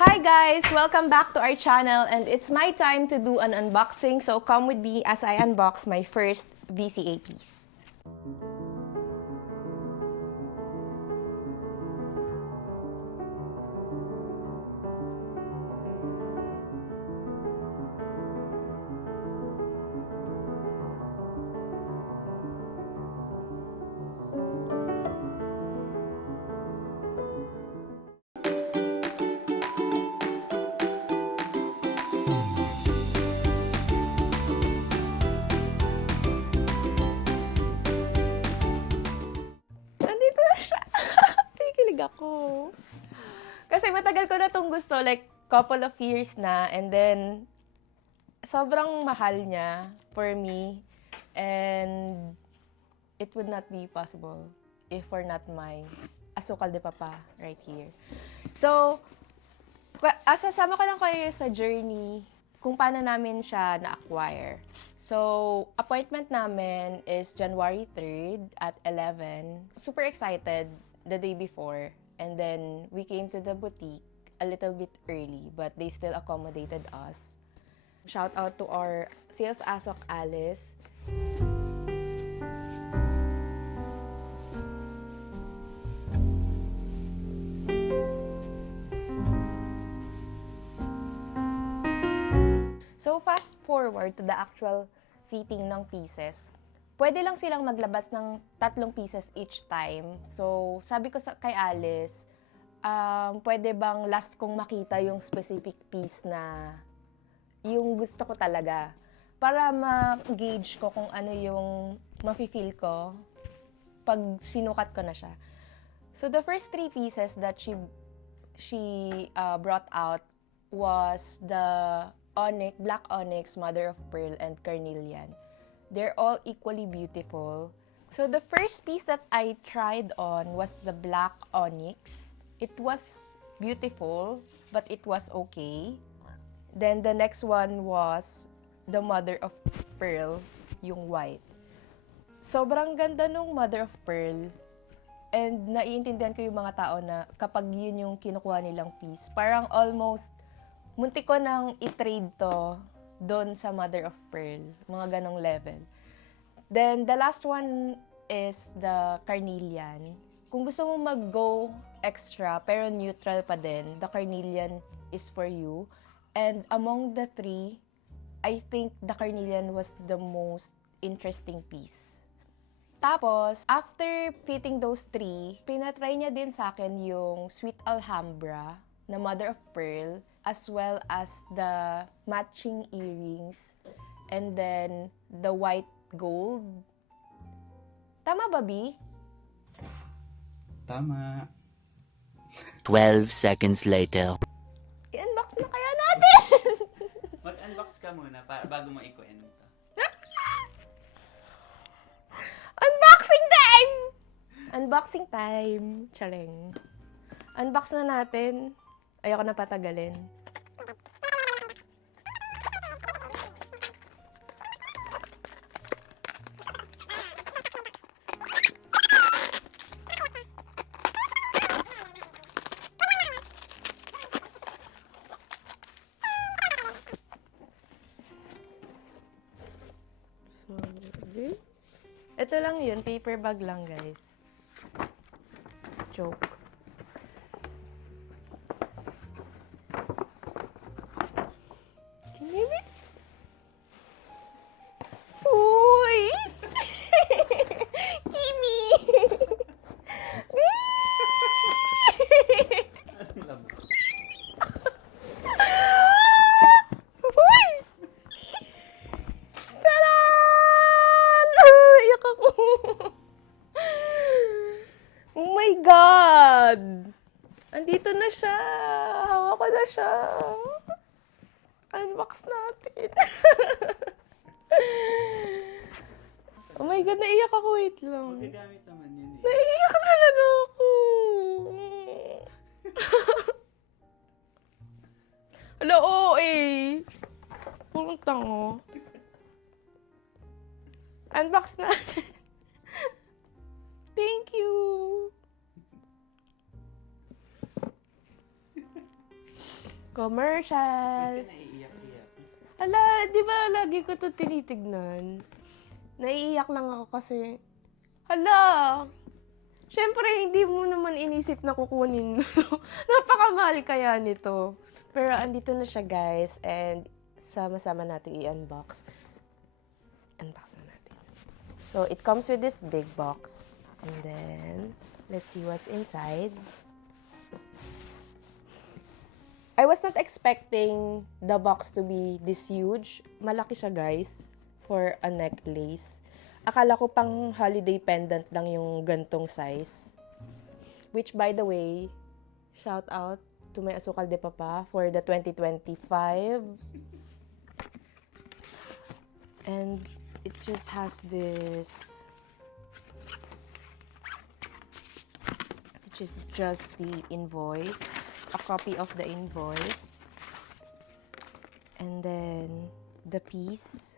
Hi guys! Welcome back to our channel and it's my time to do an unboxing, so come with me as I unbox my first VCA piece. Nandito na siya! Nakikilig ako. Kasi matagal ko na itong gusto, like couple of years na, and then sobrang mahal niya for me, and it would not be possible if for not my asukal de papa right here. So, sasama ko lang kayo sa journey kung paano namin siya na-acquire. So, appointment namin is January 3rd at 11. Super excited the day before. And then, we came to the boutique a little bit early, but they still accommodated us. Shout out to our sales asok, Alice. So, fast forward to the actual fitting ng pieces. Pwede lang silang maglabas ng 3 pieces each time. So, sabi ko kay Alice, pwede bang last kong makita yung specific piece na yung gusto ko talaga para ma-gauge ko kung ano yung mafe-feel ko pag sinukat ko na siya. So, the first 3 pieces that she brought out was the onyx, black onyx, mother of pearl, and carnelian. They're all equally beautiful. So the first piece that I tried on was the black onyx. It was beautiful, but it was okay. Then the next one was the mother of pearl, yung white. Sobrang ganda nung mother of pearl. And naiintindihan ko yung mga tao na kapag yun yung kinukuha nilang piece, parang almost muntik ko nang i-trade to doon sa mother of pearl. Mga ganong level. Then, the last one is the carnelian. Kung gusto mo mag-go extra, pero neutral pa din, the carnelian is for you. And among the 3, I think the carnelian was the most interesting piece. Tapos, after fitting those 3, pinatry niya din sa akin yung Sweet Alhambra na mother of pearl, as well as the matching earrings, and then the white gold. Tama ba, B? Tama. 12 seconds later. I-unbox na kaya natin! Mag-unbox ka muna bago mo i-end ito. Unboxing time! Unboxing time. Charing. Unbox na natin. Ayoko na patagalin. Sorry. Ito lang yun. Paper bag lang, guys. Joke. Maybe? Uy! Kimi! Uy! Taran! Iyak ako. Oh my God! Andito na siya. Hawak ko na siya. Unbox natin. Oh my God, naiyak ako. Wait lang. Magagamit naman yun eh. Naiyak talaga ako. Hala, oo eh. Purong tango. Unbox natin. Thank you. Commercial! Ba't ka naiiyak-iyak? Hala, di ba lagi ko to tinitignan? Naiiyak lang ako kasi, hala! Siyempre, hindi mo naman inisip na kukunin. Napakamahal kaya nito. Pero andito na siya, guys. And sama-sama natin i-unbox. Unbox na natin. So, it comes with this big box. And then, let's see what's inside. I was not expecting the box to be this huge. Malaki siya, guys, for a necklace. Akala ko pang holiday pendant lang yung gantong size. Which, by the way, shout out to my Asukal de Papa for the 2025. And it just has this, which is just the invoice, a copy of the invoice, and then the piece.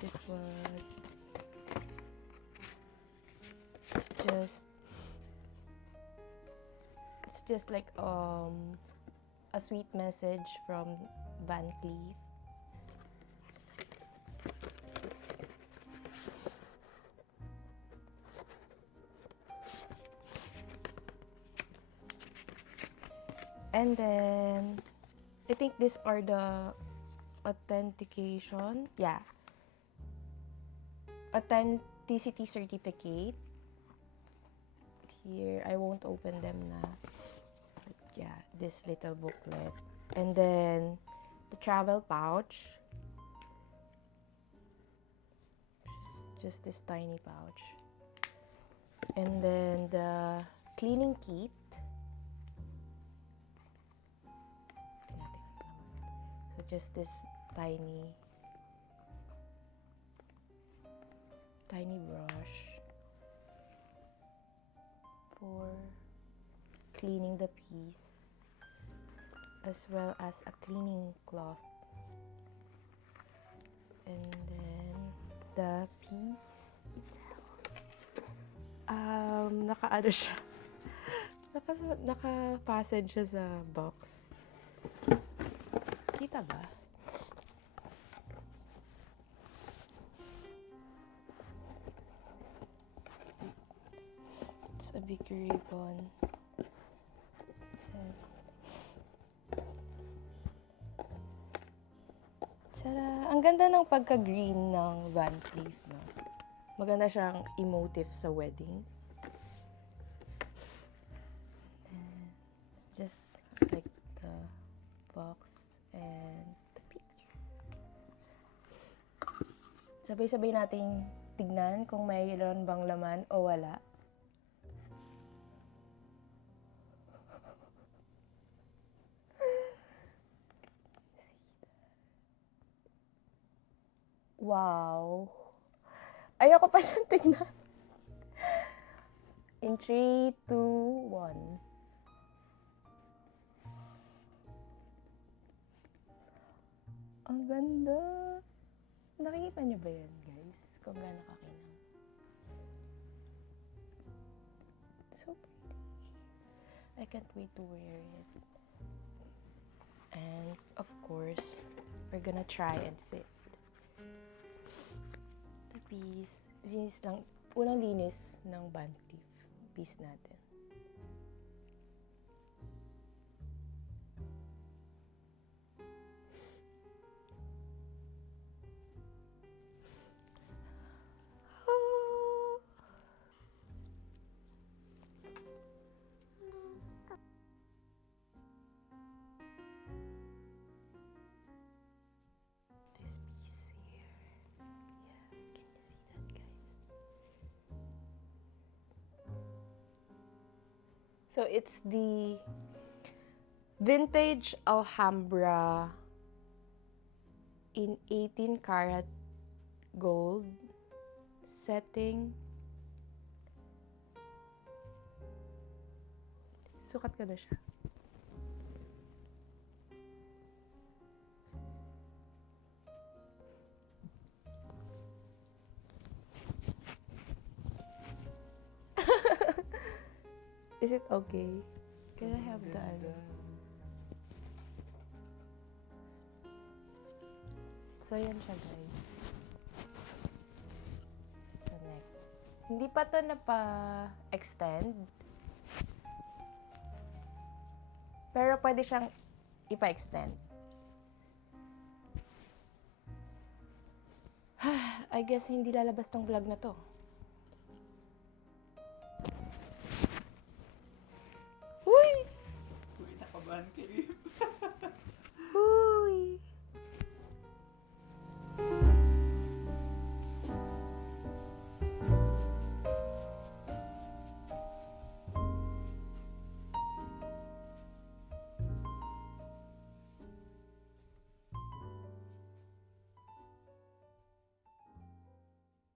This one, it's just like a sweet message from Van Cleef. And then I think these are the authentication. Yeah. Authenticity certificate. Here, I won't open them na. But yeah, this little booklet. And then, the travel pouch. Just this tiny pouch. And then, the cleaning kit. So, just this tiny brush for cleaning the piece, as well as a cleaning cloth. And then the piece itself, naka-ano siya, naka-fasten siya sa box. Kita ba? It's a big ribbon. Tara! Ang ganda ng pagka-green ng Van Cleef, no? Maganda siyang emotive sa wedding. And just like the box and the piece. Sabay-sabay nating tignan kung mayroon bang laman o wala. Wow! Ayoko pa siyang tignan. In 3, 2, 1. Ang ganda! Nakikita niyo ba yan, guys? Kung gaano kakinang. So pretty. I can't wait to wear it. And, of course, we're gonna try and fit. The piece. Linis lang. Unang linis ng Van Cleef piece natin. So, it's the vintage Alhambra in 18 karat gold setting. Sukat ko na siya. Is it okay? Can I have the ano? So, yan siya, guys. Sa neck. Hindi pa to napa-extend. Pero pwede siyang ipa-extend. I guess hindi lalabas tong vlog na to.